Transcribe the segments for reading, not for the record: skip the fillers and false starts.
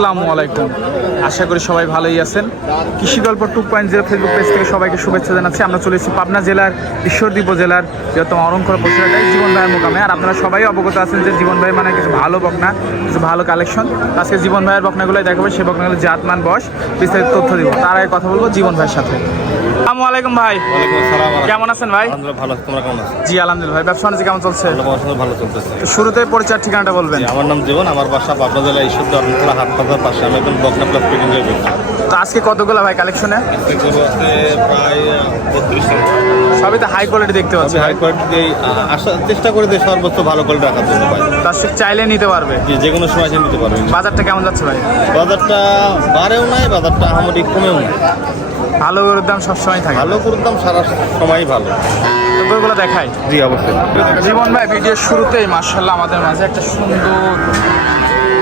আসসালামু আলাইকুম। আশা করি সবাই ভালোই আছেন। কৃষি গল্প 2.0 ফেসবুক পেজ থেকে সবাইকে শুভেচ্ছা জানাচ্ছি। আমরা চলে এসেছি পাবনা জেলার ঈশ্বরদী উপজেলার বৃহত্তম অরংখোলা পশুহাটে জীবন ভাইয়ের মোকামে। আর আপনারা সবাই অবগত আছেন যে জীবন ভাই মানে কিছু ভালো বকনা, কিছু ভালো কালেকশন। আজকে জীবন ভাইয়ের বকনাগুলোই দেখাবো, সেই বকনাগুলো জাতমান বয়স বিস্তারিত তথ্য দিব। তার আগে কথা বলবো জীবন ভাইয়ের সাথে। আসসালামু আলাইকুম ভাই। ওয়ালাইকুম আসসালাম। কেমন আছেন ভাই? আলহামদুলিল্লাহ ভালো আছি, তোমরা কেমন আছো? জি আলহামদুলিল্লাহ ভাই। ব্যবসা বাণিজ্য কেমন চলছে? ভালো চলতেছে। শুরুতে পরিচয় ঠিকানাটা বলবেন। আমার নাম জীবন, আমার বাসা পাবনা জেলা ঈশ্বরদী অরণখোলা হাট বাজার পাশে। আমি একজন বকনা প্লাস প্রেগনেন্ট করি। তো আজকে কতগুলো ভাই কালেকশনে? এগুলো আছে প্রায় 32টা। সবই তো হাই কোয়ালিটি দেখতে পাচ্ছি। হাই কোয়ালিটি আসার চেষ্টা করে দিই, সর্বোচ্চ ভালো কোয়ালিটি রাখার জন্য ভাই। দর্শক চাইলে নিতে পারবে, যে কোনো সময় এসে নিতে পারবেন। বাজারটা কেমন যাচ্ছে ভাই? বাজারটা বাড়েও নাই, বাজারটা আহামরি কমেও নাই। ভালো গরুর দাম সবসময় থাকে, ভালো করে দাম সারা সময়ই ভালো। তো গরুগুলো দেখাই। জি অবশ্যই। জীবন ভাই ভিডিওর শুরুতেই মাশাআল্লাহ আমাদের মাঝে একটা সুন্দর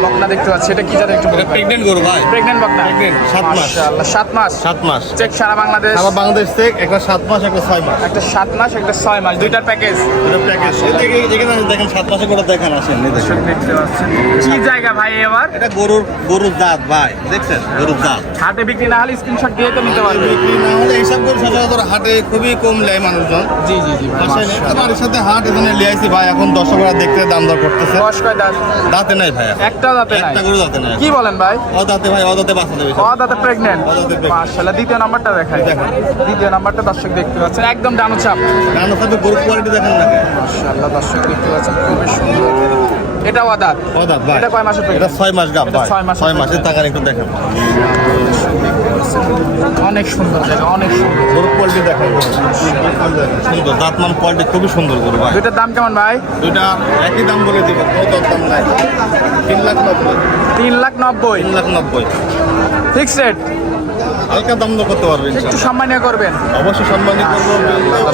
বকনা দেখতে পাচ্ছি। এটা কি জাতের একটু বলবেন? প্রেগনেন্ট গরু ভাই। প্রেগন্যান্ট বকনা। Pregnant, 7 মাস। মাশাআল্লাহ 7 মাস। 7 মাস। চেক সারা বাংলাদেশ। সারা বাংলাদেশ থেকে একটা 7 মাস একটা 6 মাস। একটা 7 মাস একটা 6 মাস, দুইটার প্যাকেজ। এটা প্যাকেজ। এখানে দেখেন 7 মাসে করে দেখেন, আসেন এই দেখেন। দেখতে পাচ্ছেন কি জায়গা ভাই এবার? এটা গরুর জাত ভাই, দেখছেন গরুর জাত। হাটে বিক্রি না হলে স্ক্রিনশট দিয়ে তো নিতে পারবে। বিক্রি না হলে হিসাব করে সচরাচর হাটে খুবই কম নেয় মানুষজন। জি জি জি ভাই, মাশাআল্লাহ। বাড়ির সাথে হাট এখানে লিয়াইছি ভাই, এখন দর্শকরা দেখতে দাম দর করতেছে। বয়স কয় দাঁত? দাঁতে নাই ভাই, একটা দাঁতে নাই। একটা গরু দাঁতে নাই। কি বলেন ভাই? অদাঁতে ভাই, অদাঁতে বাঁচা দেবে। ও দাঁতে প্রেগন্যান্ট। দাঁতে pregnant। মাশাআল্লাহ। দ্বিতীয় নাম্বারটা দেখাই। দেখেন। দ্বিতীয় নাম্বারটা দর্শক দেখতে পাচ্ছেন একদম ডানো চাপ। কারণ সাথে গরু কোয়ালিটি দেখেন না। মাশাআল্লাহ দর্শক দেখতে পাচ্ছেন খুবই সুন্দর। এটা ওয়াদাত। অদাঁত ভাই। এটা কয় মাসের এটা প্রেগন্যান্ট? 6 মাস গাব এটা ভাই। 6 মাসের 6 মাসের টাকা একটু দেখেন। অনেক সুন্দর জায়গা, অনেক সুন্দর। গরু কোয়ালিটি দেখেন। সুন্দর দাঁতমান কোয়ালিটি খুবই সুন্দর গরু ভাই। দুইটার দাম কেমন ভাই? দুইটা একই দাম বলে দিব, কোনো দাম নাই। 3,90,000। 3,90,000 3,90,000 ফিক্সড রেট। হালকা দাম দর করতে পারবেন একটু ইনশাআল্লাহ। সম্মানীয় করবেন। অবশ্যই সম্মানী করবো,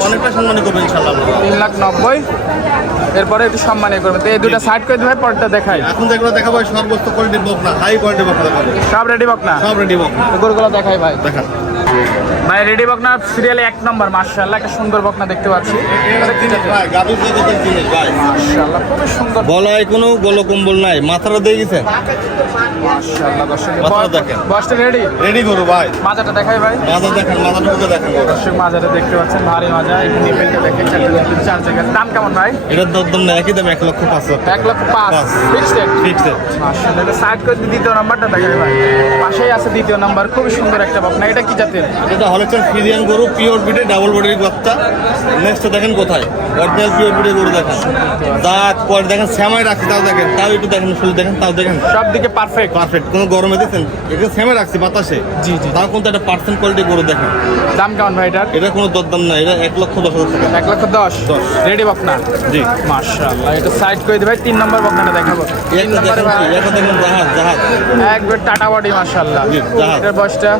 অনেকটা সম্মানী করবো ইনশাআল্লাহ। 3,90,000 এরপরে একটু সম্মানীয় করবেন। তো এই দুটা সাইড করে দিই ভাই, পরেরটা দেখাই। এখন যেগুলো দেখাবো সর্বোচ্চ কোয়ালিটির বক না, হাই কোয়ালিটির বক দেখাবো। সব রেডি বক না? সব রেডি বক। গরুগুলো দেখাই ভাই। দেখান ভাই রেডি বকনা সিরিয়ালে 1 নম্বর। মাশাআল্লাহ একটা সুন্দর বকনা দেখতে পাচ্ছি। ভাই, গাভীর জগতের জিনিস ভাই। মাশাআল্লাহ খুবই সুন্দর। গলায় কোনো গলো কম্বল নাই, মাথাটা দিয়ে গেছেন। মাশাআল্লাহ দর্শক মাথাটা দেখেন। বয়সটা রেডি। রেডি করু ভাই। মাজাটা দেখাই ভাই। মাথা দেখেন, মাথাটুকু দেখেন। দর্শক মাজাটা দেখতে পাচ্ছেন, ভারী মাজা। এই নিপেলটা দেখেন, চার জায়গা। দাম কেমন ভাই? এটার দরদাম না, একই দাম 1,05,000 টাকা। 1,05,000 ফিক্সড রেট। ফিক্সড। মাশাআল্লাহ এটা সাইড করে দিই, দ্বিতীয় নাম্বারটা দেখাই ভাই। পাশেই আছে দ্বিতীয় নাম্বার, খুবই সুন্দর একটা বকনা। এটা কি জাতের? এটা হলেছেন ফিজিয়ান গরু, পিওর বিটে ডাবল বডির বাচ্চা। নেক্সট দেখেন কোথায়, অরিজিনাল পিওর বিটের গরু দেখেন। দাঁত কোয়ালিটি দেখেন, শ্যামাই রাখছি তাও দেখেন, তাও একটু দেখেন, শুধু দেখেন, তাও দেখেন। সব দিকে পারফেক্ট। পারফেক্ট, কোনো গরমে দেখছেন এটা শ্যামাই রাখছি বাতাসে। জি জি। তাও কিন্তু একটা পার্সেন্ট কোয়ালিটি গরু দেখেন। দাম কেমন ভাই এটার? এটা কোনো দরদাম নাই, এটা 1,10,000 টাকা। 1,10,000 রেডি বকনা। জি। মাশাআল্লাহ এটা সাইড করে দিই ভাই। 3 নম্বর বকনাটা দেখাবো। 3 একটা নম্বরে দেখেন কি, ভাই একটা দেখেন জাহাজ। একবার টাটা বডি মাশাআল্লাহ। জি, জাহাজ। এটার বয়সটা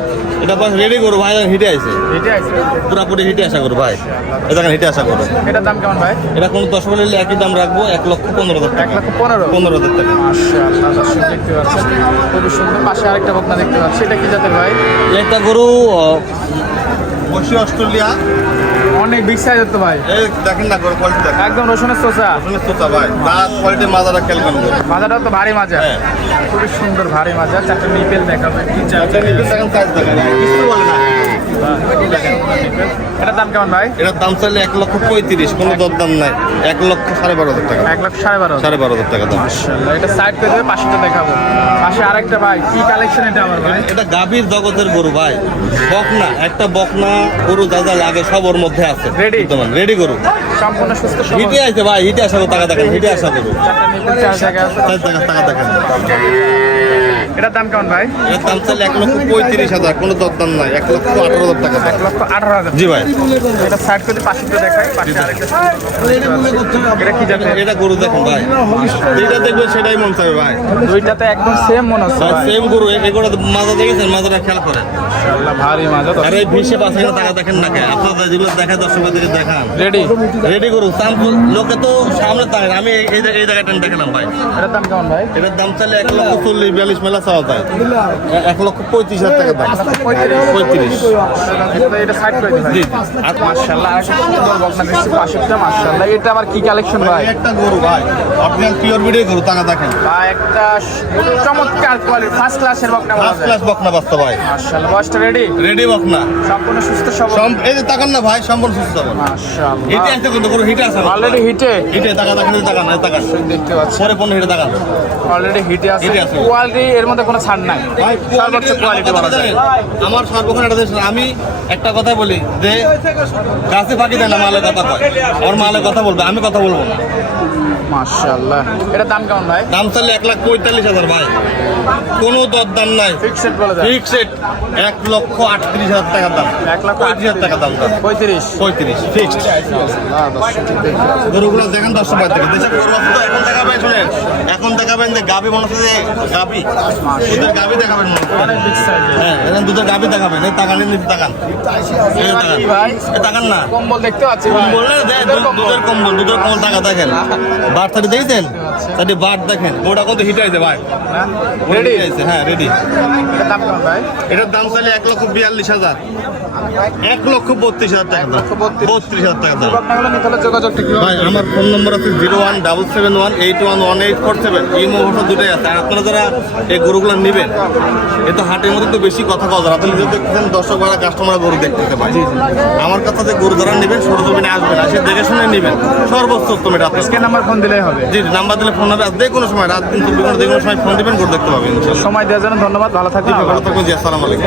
এটা বাস রেডি গরু ভাই, হিটে আইছে। এটা আছে। পুরাপুরি হিটে আসা গরু ভাই। এটা দেখেন হিটে আসা গরু। এটার দাম কেমন ভাই? এটা কোনো 10 বলে একই দাম রাখবো, 1,15,000 টাকা। 1,15,000 15,000 টাকা। মাশাআল্লাহ দর্শক দেখতে পাচ্ছেন খুবই সুন্দর। পাশে আরেকটা বকনা দেখতে পাচ্ছি। এটা কি জাতের ভাই? একটা গরু বসি অস্ট্রেলিয়া। অনেক বিগ সাইজের তো ভাই। এই দেখেন না গরু কোয়ালিটি দেখেন। একদম রসুনের চোষা। আসলে তোতা ভাই, দাঁত কোয়ালিটি মাজাটা খেয়াল করেন গরু। মাজাটাও তো ভারী মাজা। হ্যাঁ। খুবই সুন্দর ভারী মাজা। চারটে নিপেল দেখাবে। আচ্ছা নিচে দেখেন, সাইজ দেখেন, কিছু বলে না। এটার দাম কেমন ভাই? এটার দাম চাইলে 1,35,000, কোনো দরদাম নাই। 1,12,500 টাকা। 1,12,500 12,500 টাকা দাম। মাশাআল্লাহ এটা সাইড করে দেবে, পাশেটা দেখাবো। পাশে আরেকটা ভাই, কি কালেকশন এটা আবার ভাই? এটা গাভীর জগতের গরু ভাই। বকনা, একটা বকনা গরু যা যা লাগে সব ওর মধ্যে আছে। Ready? রেডি গরু। সম্পূর্ণ সুস্থ সবল। হিটে আছে ভাই, হিটে আসা গরু, টাকা দেখেন, হিটে আসা গরু। চারটা নিপেল, চার জায়গায় আছে। টাকা দেখেন। এটার দাম কেমন ভাই? এর দাম চাইলে 1,35,000, কোনো দরদাম নাই। 1,18,000 টাকা দাম। 1,18,000 জি ভাই। এটা সাইড করে পাশেটা দেখাই। পাশে আরেকটা এটা কি জাতের? এটা গরু দেখেন ভাই, যেটা দেখবেন সেটাই মন চাইবে ভাই। দুইটাতে একদম সেম মনে হচ্ছে ভাই। সেম গরু, এগুলো মাজা দেখেছেন, মাজাটা খেয়াল করে। মাশাআল্লাহ ভারী মাজা। আর এই ভিসে পাশে টাকা দেখেন না, আপনাদের যেগুলো দেখা দর্শকদেরকে দেখান। রেডি রেডি গরু, লোকে তো সামনে তাই, আমি এই জায়গাটা দেখালাম ভাই। এটার দাম কেমন ভাই? এটার দাম চাইলে 1,40,000, 42 মেলা চাওয়া যায় 1,35,000 টাকা দাম। 35। এটা সাইড করে দিন ভাই। জি। আর মাশাআল্লাহ আর একটা সুন্দর বকনা দেখছি পাশেরটা মাশাআল্লাহ। এটা আবার কি কালেকশন ভাই? একটা গরু ভাই, অরিজিনাল পিওর ব্রিডের গরু, টাকা দেখেন। বা একটা চমৎকার কোয়ালিটি ফার্স্ট ক্লাসের বকনা বলা ফার্স্ট যায়। ক্লাস বকনা বাচ্চা ভাই, মাশাআল্লাহ বয়সটা রেডি, রেডি বকনা, সম্পূর্ণ সুস্থ সবল। এই যে তাকান না ভাই, সম্পূর্ণ সুস্থ হবে। মাশাআল্লাহ এটা একটা কিন্তু গরু হিটে আছে অলরেডি হিটে হিটে, টাকা দেখেন, তাকান না তাকান, দেখতে পাচ্ছি পরে 15 হিটে তাকান অলরেডি হিটে আছে। হিটে আছে। কোয়ালিটি এর মধ্যে কোনো ছাড় নাই, ভাই। সর্বোচ্চ কোয়ালিটি বলা যায়। আমার সর্বক্ষণ একটা জিনিস, আমি একটা কথা বলি যে গাছে ফাঁকি দেয় না, মালের কথা কয়, আমার মালের কথা বলবে, আমি কথা বলবো না। মাশাআল্লাহ এটার দাম কেমন ভাই? দাম চাইলে 1,45,000 ভাই, কোনো দরদাম নাই, ফিক্সড বলা যায় ফিক্সড 1,38,000 টাকার দাম, 1,38,000 টাকা দাম, 35 ফিক্সড। গরুগুলো দেখেন 10 টাকা থেকে দেশে গরু আছে তো, এখন দেখাবেন, শুনেন, এখন দেখাবেন যে গাভি মনে হচ্ছে যে গাভি, দুধের গাভি দেখাবেন মনে হচ্ছে। অনেক বিগ সাইজ। হ্যাঁ, এখন দুধের গাভি দেখাবেন, এই তাকান, নিতে তাকান, এই তাকান, ভাই এই তাকান না, কম্বল দেখতে পাচ্ছি ভাই। কম্বল না, দুধের কম্বল টাকা দেখেন, বার্তাটি দেখেছেন, তাহলে বাট দেখেন, ওটা কত হিট হয়েছে ভাই, রেডি হ্যাঁ রেডি। এটার দাম কেমন ভাই? এটার দাম চাইলে 1,42,000, 1,32,000 টাকা দাম, 32,000 টাকা দাম। আপনাগুলো নিতে হলে যোগাযোগ ঠিক ভাই আমার ফোন নম্বর আছে 01771811847, এই মোবাইলটা দুটাই আছে। আর আপনারা যারা এই গরুগুলো নেবেন, এ তো হাটের মধ্যে তো বেশি কথা কওয়া যায়, আপনি নিজে দেখতেছেন, দর্শক বা কাস্টমার গরু দেখতেছে ভাই। আমার কাছে যে গরু যারা নেবেন সরজমিনে আসবেন, আসে দেখে শুনে নেবেন, সর্বোচ্চ উত্তম এটা আপনার। স্ক্যান নাম্বার ফোন দিলেই হবে। জি, নাম্বার দিলে ফোন হবে, আর যে কোনো সময় রাত দিন যে কোনো সময় ফোন দিবেন, গরু দেখতে পাবেন ইনশাআল্লাহ। সময় দেওয়ার জন্য ধন্যবাদ, ভালো থাকবেন। ভালো থাকুন জি, আসসালামু আলাইকুম।